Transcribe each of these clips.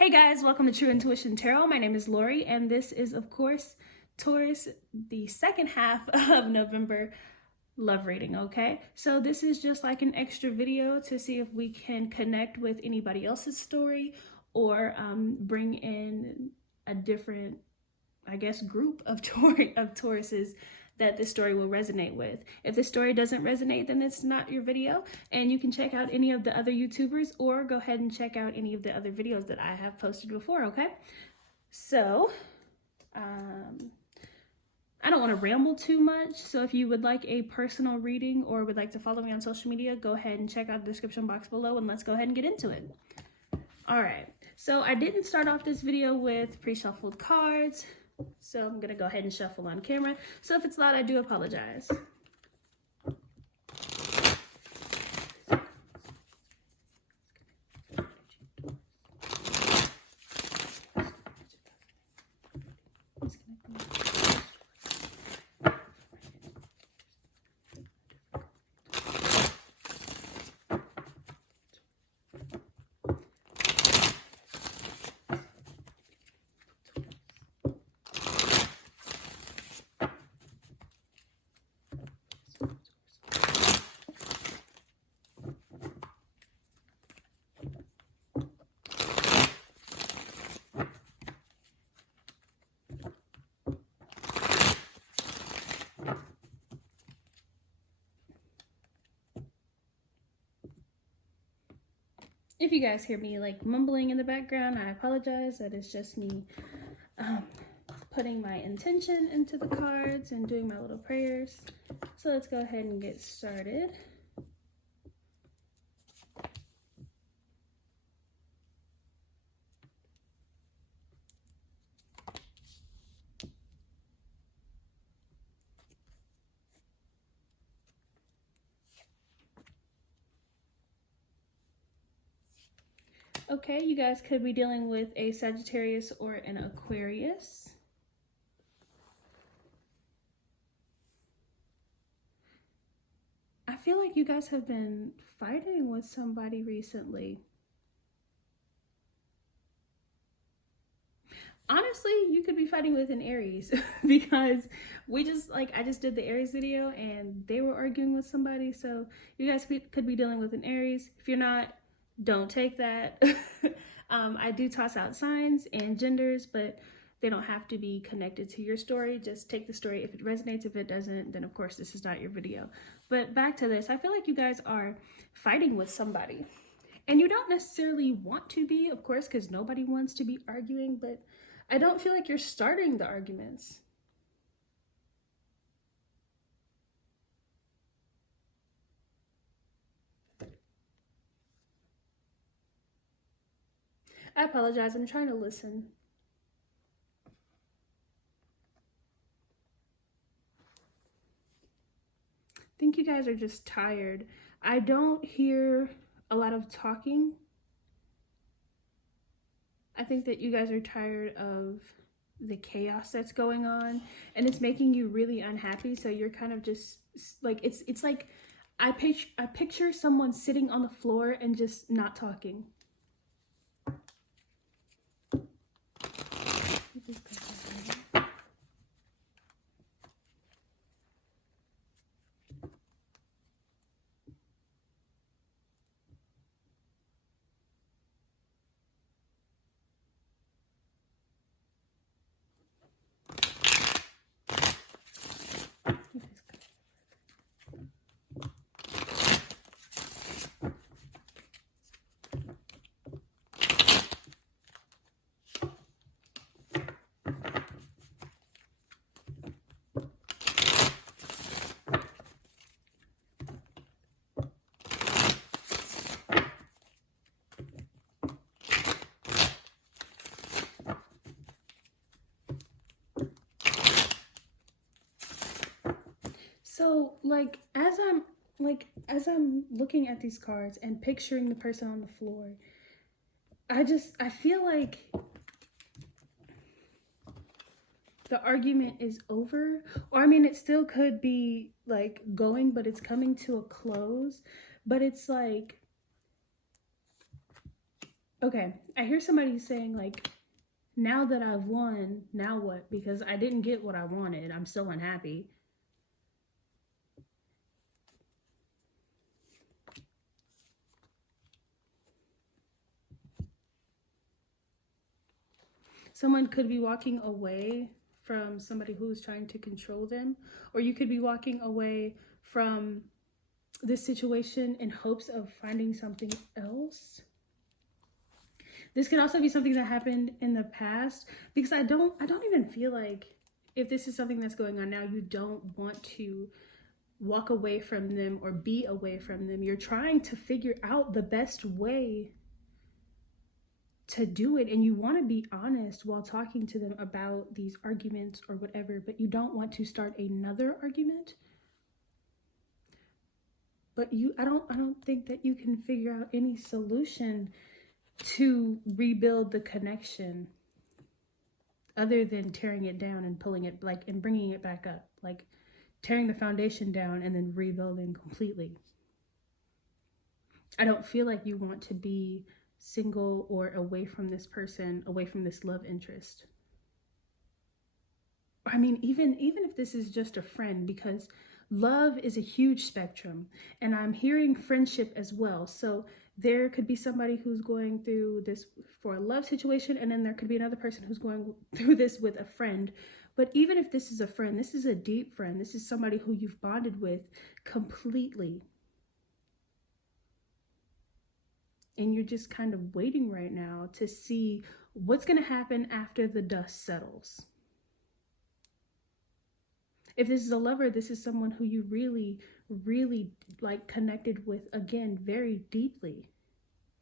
Hey guys, welcome to True Intuition Tarot. My name is Lori, and this is, of course, Taurus, the second half of November love reading, okay? So this is just like an extra video to see if we can connect with anybody else's story or bring in a different, I guess, group of Tauruses that this story will resonate with. If the story doesn't resonate, then it's not your video, and you can check out any of the other YouTubers or go ahead and check out any of the other videos that I have posted before, okay? So, I don't want to ramble too much, so if you would like a personal reading or would like to follow me on social media, go ahead and check out the description box below, and let's go ahead and get into it. All right, so I didn't start off this video with pre-shuffled cards, so I'm gonna go ahead and shuffle on camera. So if it's loud, I do apologize. If you guys hear me like mumbling in the background, I apologize. That is just me putting my intention into the cards and doing my little prayers. So let's go ahead and get started. Okay, you guys could be dealing with a Sagittarius or an Aquarius. I feel like you guys have been fighting with somebody recently. Honestly, you could be fighting with an Aries because I just did the Aries video and they were arguing with somebody. So you guys could be dealing with an Aries. If you're not, don't take that. I do toss out signs and genders, but they don't have to be connected to your story. Just take the story. If it resonates, if it doesn't, then of course this is not your video. But back to this, I feel like you guys are fighting with somebody. And you don't necessarily want to be, of course, because nobody wants to be arguing, but I don't feel like you're starting the arguments. I apologize, I'm trying to listen. I think you guys are just tired. I don't hear a lot of talking. I think that you guys are tired of the chaos that's going on and it's making you really unhappy. So you're kind of just like, it's like I picture someone sitting on the floor and just not talking. So as I'm looking at these cards and picturing the person on the floor, I feel like the argument is over, or I mean, it still could be like going, but it's coming to a close. But it's like Okay, I hear somebody saying like, now that I've won, now what? Because I didn't get what I wanted. I'm still unhappy. Someone could be walking away from somebody who's trying to control them, or you could be walking away from this situation in hopes of finding something else. This could also be something that happened in the past, because I don't even feel like, if this is something that's going on now, you don't want to walk away from them or be away from them. You're trying to figure out the best way to do it, and you want to be honest while talking to them about these arguments or whatever, but you don't want to start another argument. But I don't think that you can figure out any solution to rebuild the connection other than tearing it down and pulling it, like, and bringing it back up, like tearing the foundation down and then rebuilding completely. I don't feel like you want to be single or away from this person, away from this love interest. I mean, even if this is just a friend, because love is a huge spectrum, and I'm hearing friendship as well. So there could be somebody who's going through this for a love situation, and then there could be another person who's going through this with a friend. But even if this is a friend, this is a deep friend. This is somebody who you've bonded with completely. And you're just kind of waiting right now to see what's going to happen after the dust settles. If this is a lover, this is someone who you really, really like connected with, again, very deeply.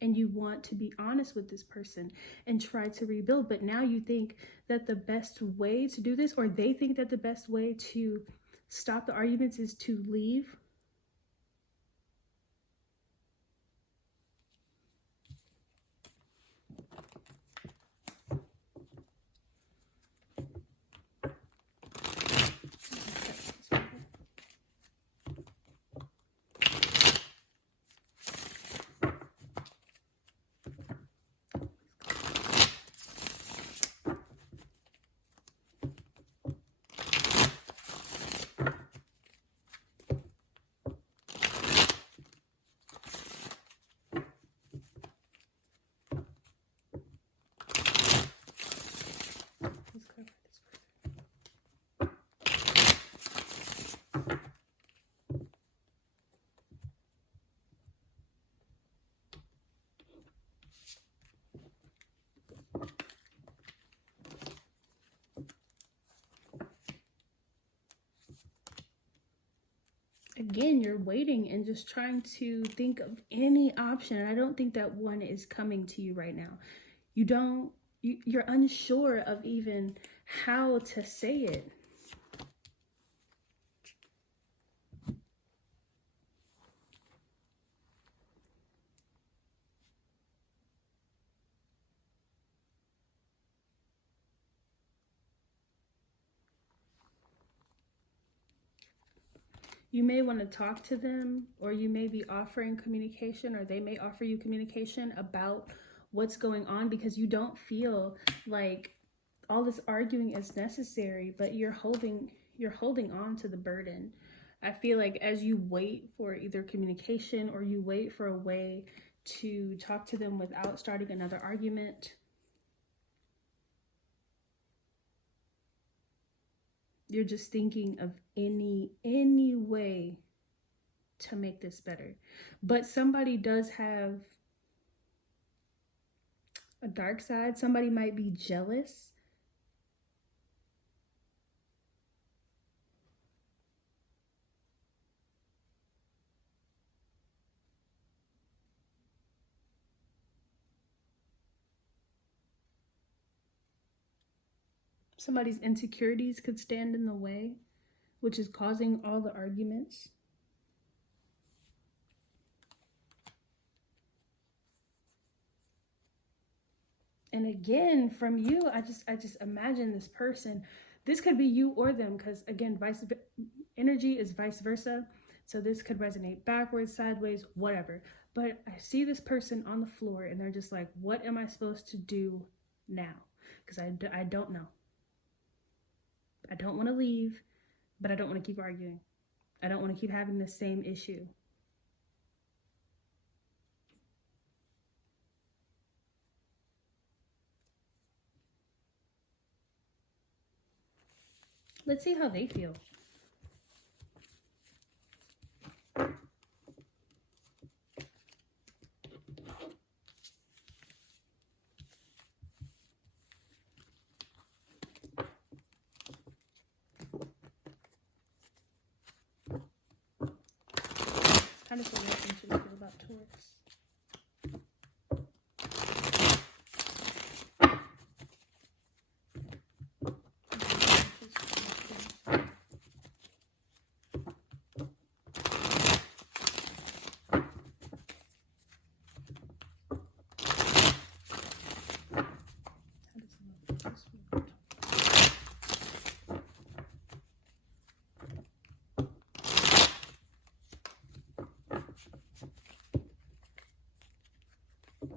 And you want to be honest with this person and try to rebuild. But now you think that the best way to do this, or they think that the best way to stop the arguments, is to leave. Again, you're waiting and just trying to think of any option. I don't think that one is coming to you right now. You're unsure of even how to say it. You may want to talk to them, or you may be offering communication, or they may offer you communication about what's going on, because you don't feel like all this arguing is necessary, but you're holding on to the burden. I feel like as you wait for either communication, or you wait for a way to talk to them without starting another argument, you're just thinking of any way to make this better. But somebody does have a dark side. Somebody might be jealous. Somebody's insecurities could stand in the way, which is causing all the arguments. And again, from you, I just imagine this person. This could be you or them, because again, energy is vice versa. So this could resonate backwards, sideways, whatever. But I see this person on the floor and they're just like, what am I supposed to do now? Because I don't know. I don't want to leave, but I don't want to keep arguing. I don't want to keep having the same issue. Let's see how they feel. Kind of feel like I should feel about Taurus.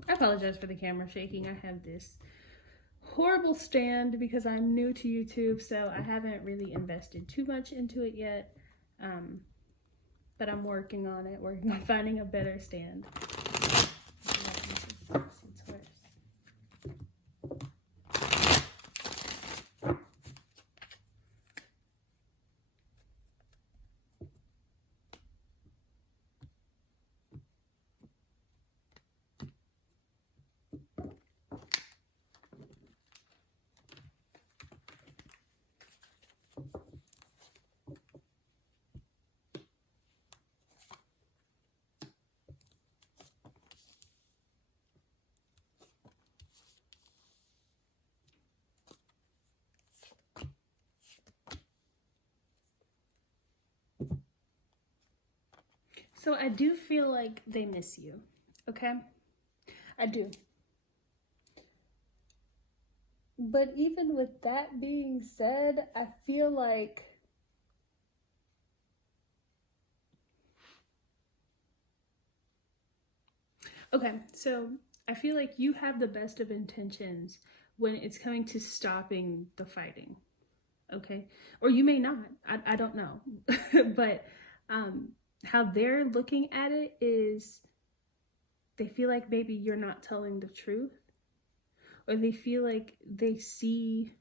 I apologize for the camera shaking. I have this horrible stand because I'm new to YouTube, so I haven't really invested too much into it yet. But I'm working on it, working on finding a better stand. So I do feel like they miss you, okay? I do. But even with that being said, I feel like okay, so I feel like you have the best of intentions when it's coming to stopping the fighting, okay? Or you may not, I don't know. But how they're looking at it is they feel like maybe you're not telling the truth, or they feel like they see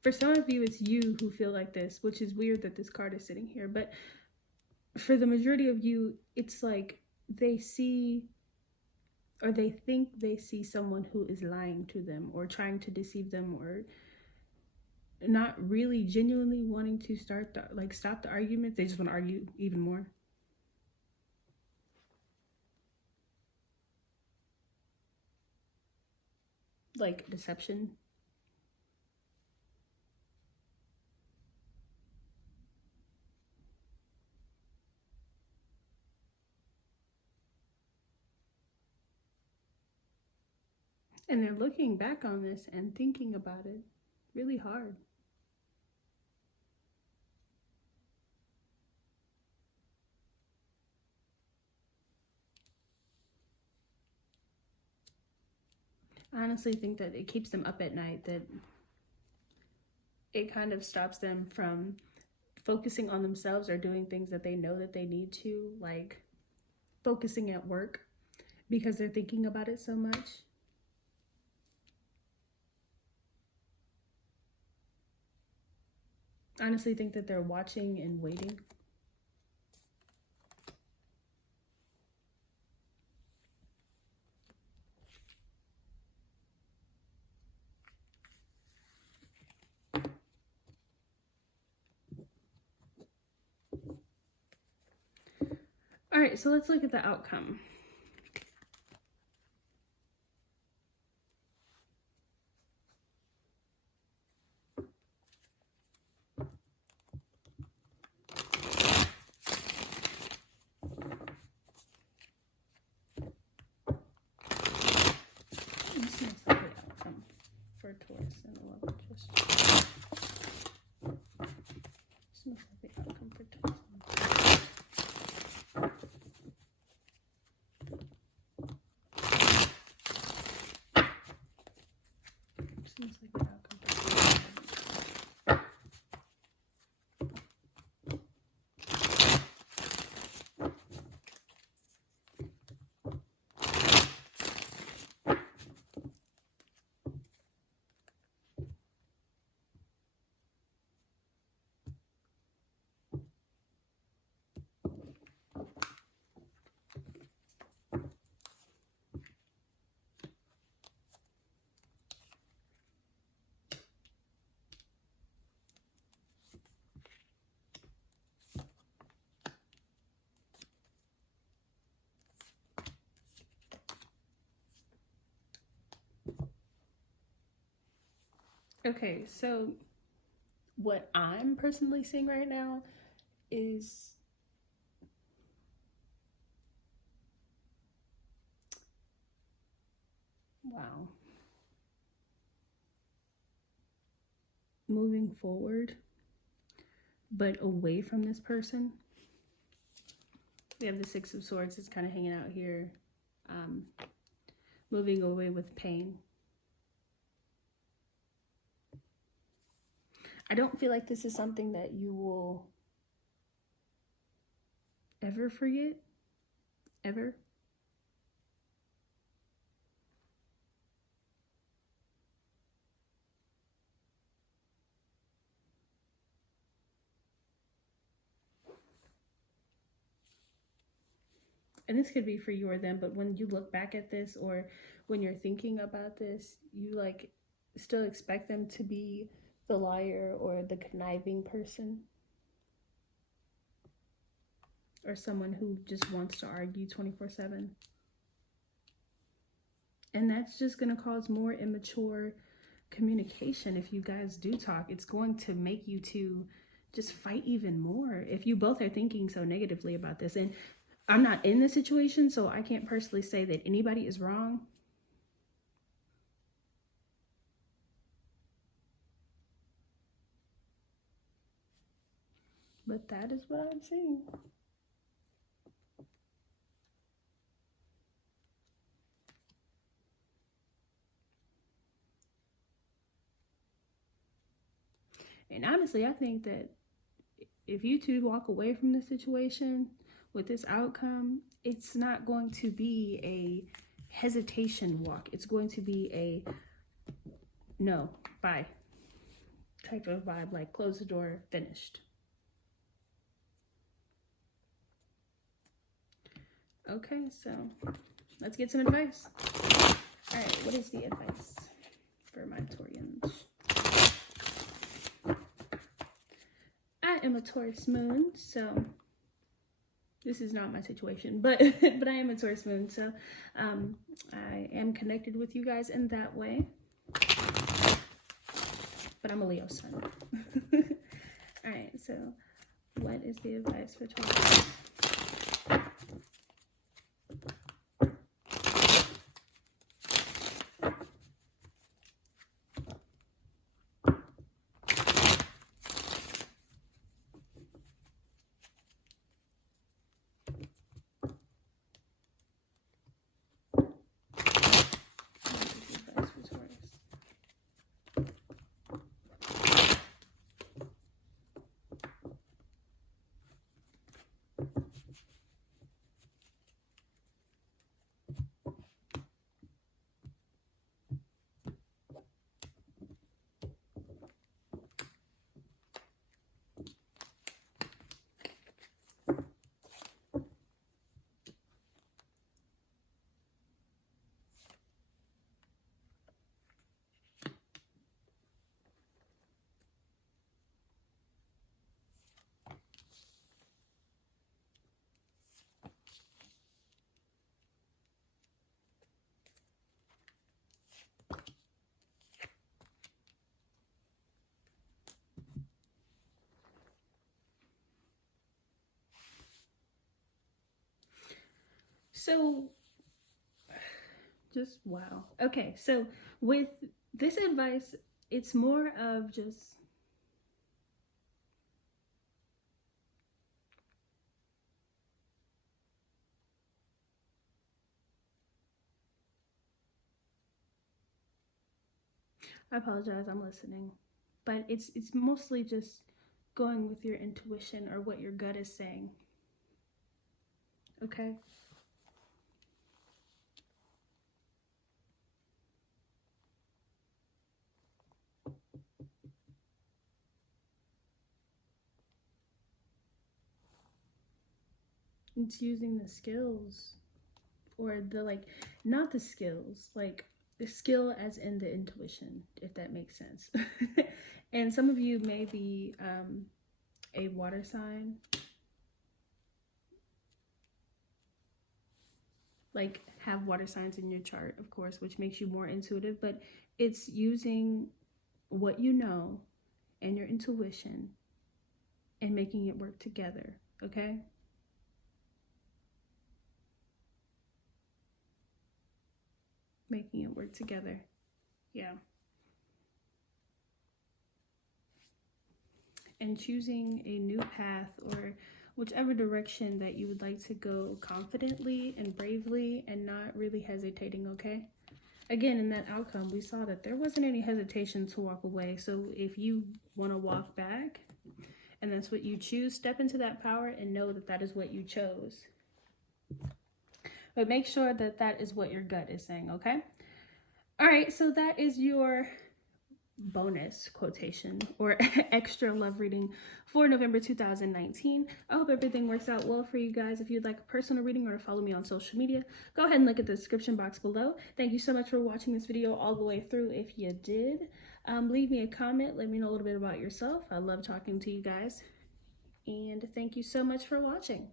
for some of you it's you who feel like this, which is weird that this card is sitting here, but for the majority of you it's like they see or they think they see someone who is lying to them or trying to deceive them or not really genuinely wanting to stop the argument. They just want to argue even more. Like deception. And they're looking back on this and thinking about it really hard. I honestly think that it keeps them up at night, that it kind of stops them from focusing on themselves or doing things that they know that they need to, like focusing at work, because they're thinking about it so much. I honestly think that they're watching and waiting. All right, so let's look at the outcome. This looks like the outcome for Taurus and the love interest. Okay, so what I'm personally seeing right now is wow. Moving forward, but away from this person. We have the Six of Swords. It's kind of hanging out here. Um, moving away with pain. I don't feel like this is something that you will ever forget. Ever. And this could be for you or them, but when you look back at this or when you're thinking about this, you like still expect them to be the liar or the conniving person or someone who just wants to argue 24/7. And that's just going to cause more immature communication. If you guys do talk, it's going to make you two just fight even more if you both are thinking so negatively about this. And I'm not in this situation, so I can't personally say that anybody is wrong. But that is what I'm seeing. And honestly, I think that if you two walk away from the situation with this outcome, it's not going to be a hesitation walk. It's going to be a no, bye type of vibe, like close the door, finished. Okay, so let's get some advice. All right, what is the advice for my Taurians? I am a Taurus moon, so this is not my situation, but but I am a Taurus moon, so I am connected with you guys in that way. But I'm a Leo sun. All right, so what is the advice for Taurus? So just wow. Okay, so with this advice, it's more of just I apologize, I'm listening. But it's mostly just going with your intuition or what your gut is saying. Okay? It's using the skills or the like not the skills, like the skill as in the intuition, if that makes sense. And some of you may be a water sign, like have water signs in your chart, of course, which makes you more intuitive, but it's using what you know and your intuition and making it work together, okay? Making it work together. Yeah. And choosing a new path or whichever direction that you would like to go confidently and bravely and not really hesitating, okay? Again, in that outcome, we saw that there wasn't any hesitation to walk away. So if you want to walk back and that's what you choose, step into that power and know that that is what you chose. But make sure that that is what your gut is saying, okay? All right, so that is your bonus quotation or extra love reading for November 2019. I hope everything works out well for you guys. If you'd like a personal reading or to follow me on social media, go ahead and look at the description box below. Thank you so much for watching this video all the way through. If you did, leave me a comment. Let me know a little bit about yourself. I love talking to you guys. And thank you so much for watching.